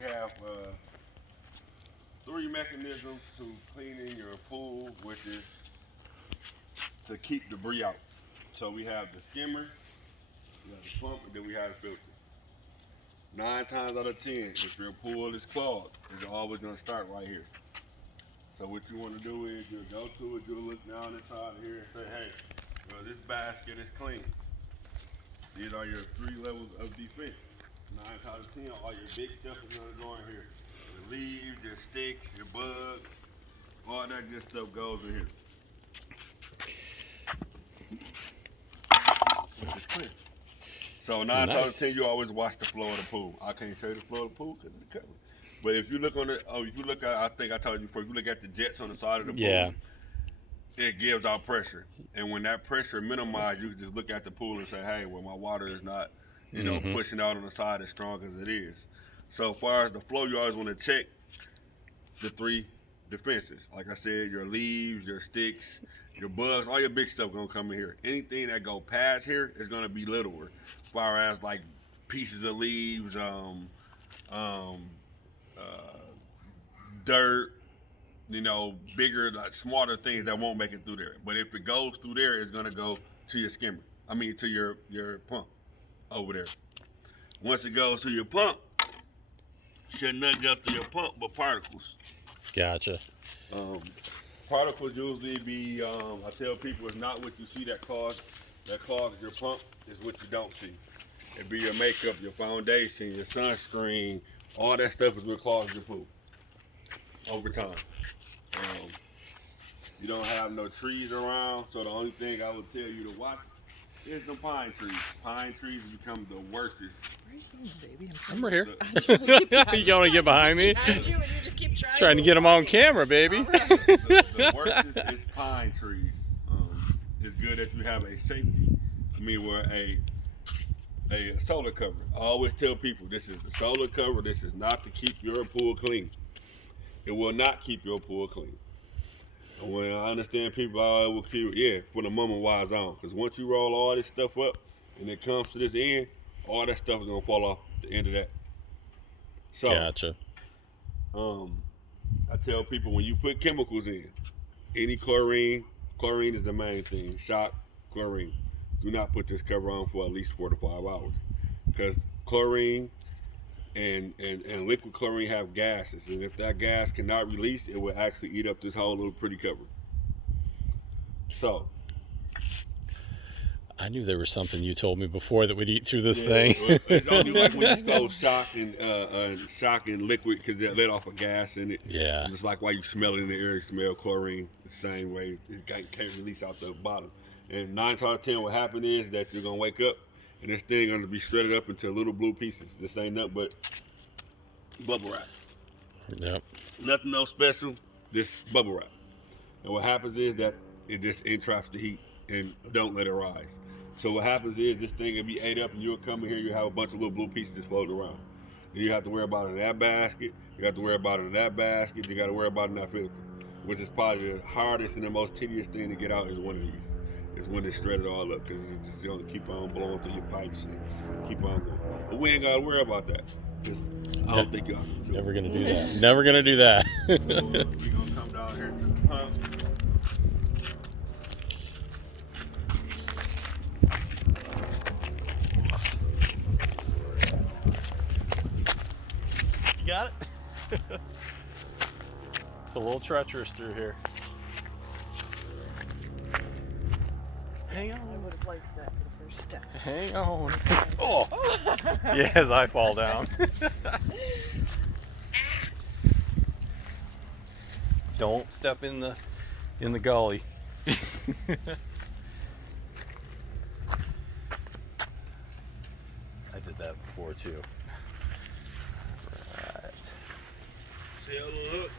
We have three mechanisms to cleaning your pool, which is to keep debris out. So we have the skimmer, we have the pump, and then we have the filter. 9 times out of 10, if your pool is clogged, it's always going to start right here. So what you want to do is you'll go to it, you'll look down inside of here and say, hey, this basket is clean. These are your 3 levels of defense. 9 out of 10, all your big stuff is going to go in here. Your leaves, your sticks, your bugs, all that good stuff goes in here. Which is clear. So 9 out of 10, you always watch the flow of the pool. I can't show you the flow of the pool because of the cover. But if you look on the, if you look at, I think I told you before, if you look at the jets on the side of the pool, it gives out pressure. And when that pressure minimizes, you can just look at the pool and say, hey, well, my water is not, you know, pushing out on the side as strong as it is. So as far as the flow, you always want to check the 3 defenses. Like I said, your leaves, your sticks, your bugs, all your big stuff gonna come in here. Anything that go past here is gonna be littler. As far as like pieces of leaves, dirt, you know, bigger, like smarter things that won't make it through there. But if it goes through there, it's gonna go to your skimmer. I mean, to your pump over there. Once it goes to your pump, should not go through your pump, but particles. Gotcha. Particles usually be, I tell people, it's not what you see that clogs your pump, it's what you don't see. It be your makeup, your foundation, your sunscreen, all that stuff is what clogs your pool over time. You don't have no trees around, so the only thing I would tell you to watch is the pine trees. Pine trees become the worstest. Where are you going, baby? I'm right here. You want to get behind me? You just keep Trying to get them on camera, baby. The worstest is pine trees. It's good that you have a safety. I mean, where a solar cover. I always tell people this is the solar cover. This is not to keep your pool clean. It will not keep your pool clean. And when I understand people, I will keep, for the moment while it's on. Because once you roll all this stuff up and it comes to this end, all that stuff is going to fall off the end of that. So, Gotcha. I tell people when you put chemicals in, any chlorine is the main thing. Shock, chlorine. Do not put this cover on for at least 4 to 5 hours. Because chlorine and liquid chlorine have gases, and if that gas cannot release, it will actually eat up this whole little pretty cover. So I knew there was something you told me before that would eat through this thing. It's only like when you stole shock and liquid because they let off a gas in it. Yeah. It's like why you smell it in the air, you smell chlorine the same way. It can't release out the bottom. And 9 times out of 10, what happened is that you're gonna wake up and this thing gonna be shredded up into little blue pieces. This ain't nothing but bubble wrap. Yep. Nothing no special, just bubble wrap. And what happens is that it just entraps the heat and don't let it rise. So what happens is this thing will be ate up and you'll come in here, you'll have a bunch of little blue pieces just floating around. And you have to worry about it in that basket, you have to worry about it in that basket, you gotta worry about it in that filter. Which is probably the hardest and the most tedious thing to get out is one of these. Is when it's shredded all up because it's just gonna keep on blowing through your pipes and keep on going. But we ain't gotta worry about that. I don't think y'all can. Never gonna do that. Never gonna do that. We're gonna come down here to the pump. You got it? It's a little treacherous through here. Hang on. I would have liked that for the first step. Hang on. Oh. Yeah, as I fall down. Don't step in the gully. I did that before too. Right. See how little hook?